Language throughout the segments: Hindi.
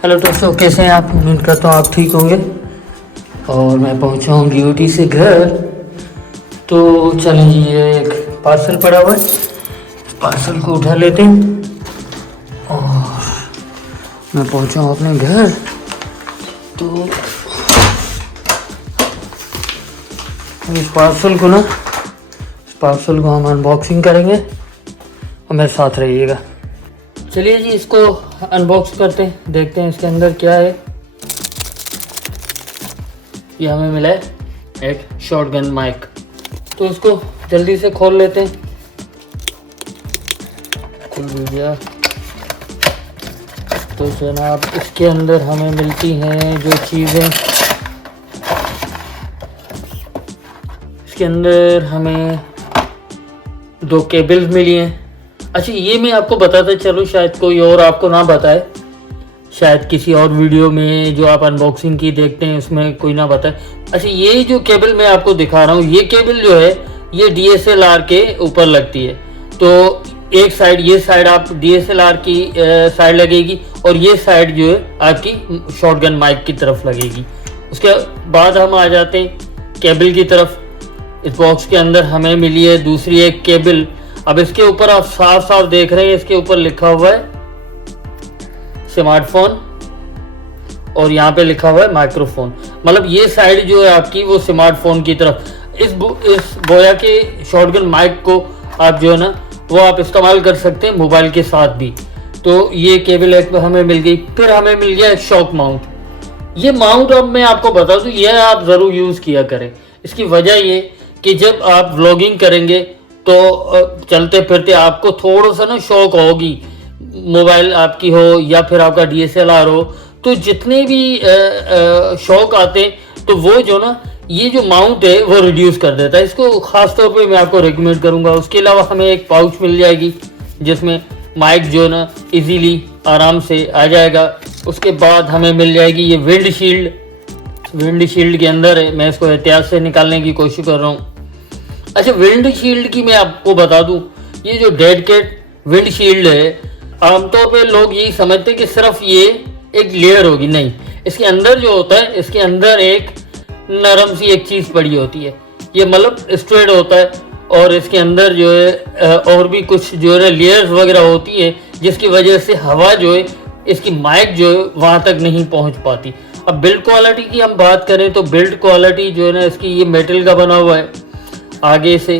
हेलो दोस्तों, कैसे हैं आप? उम्मीद करता हूँ आप ठीक होंगे। और मैं पहुँचा हूँ ड्यूटी से घर। तो चलें जी, ये एक पार्सल पड़ा हुआ है, पार्सल को उठा लेते हैं। और मैं पहुँचा हूँ अपने घर। तो इस पार्सल को हम अनबॉक्सिंग करेंगे और मेरे साथ रहिएगा। चलिए जी, इसको अनबॉक्स करते हैं, देखते हैं इसके अंदर क्या है। ये हमें मिला है एक शॉटगन माइक, तो इसको जल्दी से खोल लेते हैं। खुल भी गया। तो जनाब, इसके अंदर हमें मिलती हैं जो चीज़ें, इसके अंदर हमें 2 केबल्स मिली हैं। अच्छा, ये मैं आपको बताता चलूँ, शायद कोई और आपको ना बताए, शायद किसी और वीडियो में जो आप अनबॉक्सिंग की देखते हैं उसमें कोई ना बताए। अच्छा, ये जो केबल मैं आपको दिखा रहा हूँ, ये केबल जो है ये DSLR के ऊपर लगती है। तो एक साइड, ये साइड आप DSLR की साइड लगेगी और ये साइड जो है आपकी शॉटगन माइक की तरफ लगेगी। उसके बाद हम आ जाते हैं केबल की तरफ। इस बॉक्स के अंदर हमें मिली है दूसरी एक केबल। अब इसके ऊपर आप साफ साफ देख रहे हैं, इसके ऊपर लिखा हुआ है स्मार्टफोन और यहाँ पे लिखा हुआ है माइक्रोफोन। मतलब ये साइड जो है आपकी वो स्मार्टफोन की तरफ। इस बोया के शॉटगन माइक को आप जो है ना वो आप इस्तेमाल कर सकते हैं मोबाइल के साथ भी। तो ये केबल एक हमें मिल गई। फिर हमें मिल गया शॉक माउंट। ये माउंट अब मैं आपको बता दूं, यह आप ज़रूर यूज़ किया करें। इसकी वजह ये कि जब आप व्लॉगिंग करेंगे तो चलते फिरते आपको थोड़ा सा ना शौक होगी, मोबाइल आपकी हो या फिर आपका DSLR हो, तो जितने भी शौक आते तो वो जो ना ये जो माउंट है वो रिड्यूस कर देता है। इसको ख़ास तौर पे मैं आपको रिकमेंड करूँगा। उसके अलावा हमें एक पाउच मिल जाएगी जिसमें माइक जो ना इजीली आराम से आ जाएगा। उसके बाद हमें मिल जाएगी ये विंड शील्ड के अंदर है, मैं इसको एहतियात से निकालने की कोशिश कर रहा हूँ। अच्छा, विंड शील्ड की मैं आपको बता दूं, ये जो डेड कैट विंड शील्ड है, आमतौर पे लोग यही समझते हैं कि सिर्फ ये एक लेयर होगी। नहीं, इसके अंदर जो होता है, इसके अंदर एक नरम सी एक चीज़ पड़ी होती है। ये मतलब स्ट्रेट होता है और इसके अंदर जो है और भी कुछ जो है लेयर्स वगैरह होती है, जिसकी वजह से हवा जो है इसकी माइक जो है वहाँ तक नहीं पहुँच पाती। अब बिल्ड क्वालिटी की हम बात करें तो बिल्ड क्वालिटी जो है ना इसकी, ये मेटल का बना हुआ है आगे से,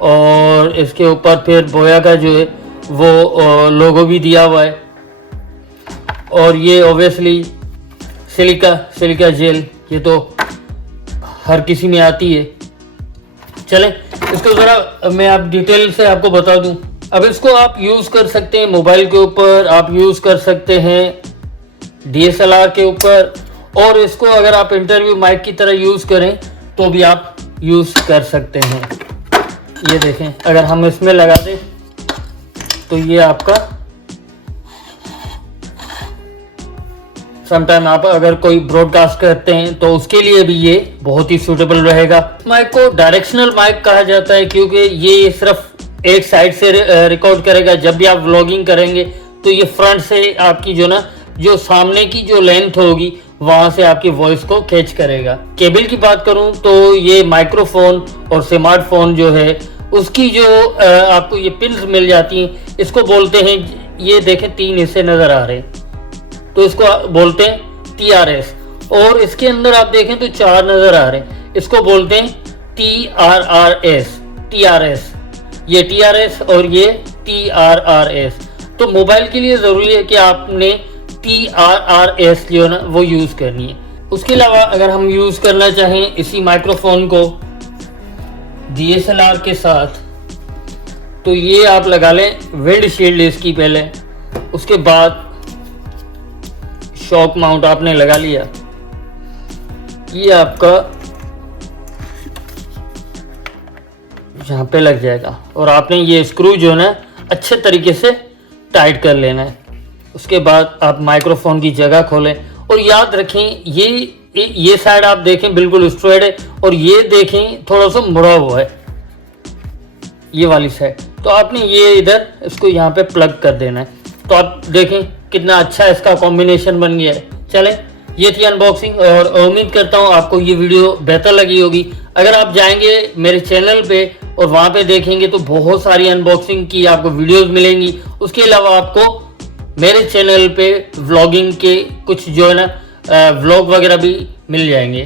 और इसके ऊपर फिर बोया का जो है वो लोगो भी दिया हुआ है। और ये ऑब्वियसली सिलिका जेल, ये तो हर किसी में आती है। चलें, इसको ज़रा मैं आप डिटेल से आपको बता दूं। अब इसको आप यूज़ कर सकते हैं मोबाइल के ऊपर, आप यूज़ कर सकते हैं DSLR के ऊपर, और इसको अगर आप इंटरव्यू माइक की तरह यूज़ करें तो भी आप यूज़ कर सकते हैं। ये देखें, अगर हम इसमें लगा दें तो ये आपका समटाइम आप अगर कोई ब्रॉडकास्ट करते हैं तो उसके लिए भी ये बहुत ही सूटेबल रहेगा। माइक को डायरेक्शनल माइक कहा जाता है क्योंकि ये सिर्फ एक साइड से रिकॉर्ड करेगा। जब भी आप व्लॉगिंग करेंगे तो ये फ्रंट से आपकी जो सामने की जो लेंथ होगी वहां से आपकी वॉइस को कैच करेगा। केबल की बात करूं तो ये माइक्रोफोन और स्मार्टफोन जो है उसकी जो आपको ये पिन्स मिल जाती हैं, इसको बोलते हैं, ये देखें 3 हिस्से नज़र आ रहे हैं, तो इसको बोलते हैं TRS। और इसके अंदर आप देखें तो 4 नज़र आ रहे हैं, इसको बोलते हैं TRS। ये TRS और ये TRRS। तो मोबाइल के लिए ज़रूरी है कि आपने TRRS जो है ना वो यूज़ करनी है। उसके अलावा अगर हम यूज़ करना चाहें इसी माइक्रोफोन को DSLR के साथ, तो ये आप लगा लें विंड शील्ड इसकी पहले, उसके बाद शॉक माउंट आपने लगा लिया। ये आपका यहाँ पे लग जाएगा और आपने ये स्क्रू जो है ना अच्छे तरीके से टाइट कर लेना है। उसके बाद आप माइक्रोफोन की जगह खोलें और याद रखें ये साइड आप देखें बिल्कुल स्ट्रेट है और ये देखें थोड़ा सा मुड़ा हुआ है, ये वाली साइड। तो आपने ये इधर इसको यहाँ पे प्लग कर देना है। तो आप देखें कितना अच्छा इसका कॉम्बिनेशन बन गया है। चले, ये थी अनबॉक्सिंग और उम्मीद करता हूँ आपको ये वीडियो बेहतर लगी होगी। अगर आप जाएंगे मेरे चैनल पे और वहाँ पे देखेंगे तो बहुत सारी अनबॉक्सिंग की आपको वीडियोस मिलेंगी। उसके अलावा आपको मेरे चैनल पे व्लॉगिंग के कुछ जो है ना व्लॉग वगैरह भी मिल जाएंगे।